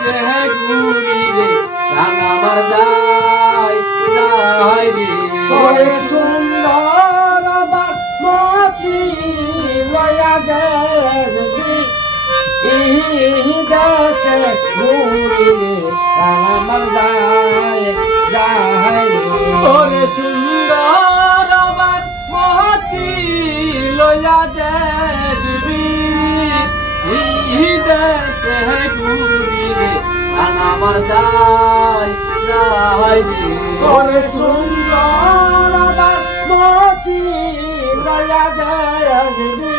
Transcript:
দেশে ঘুরি রে প্রাণ আমার যায় যায় রে ওরে সুন্দর আবার মতি লয়া দেখবি এই দেশে ঘুরিলে প্রাণ আমার যায় যায় রে ওরে সুন্দর আমার মহতি লয়া দেখবি এই দেশে ঘুরি রে প্রাণ আমার যায় যায় রে ওরে সুন্দর আবার মতি লয়া দেখবি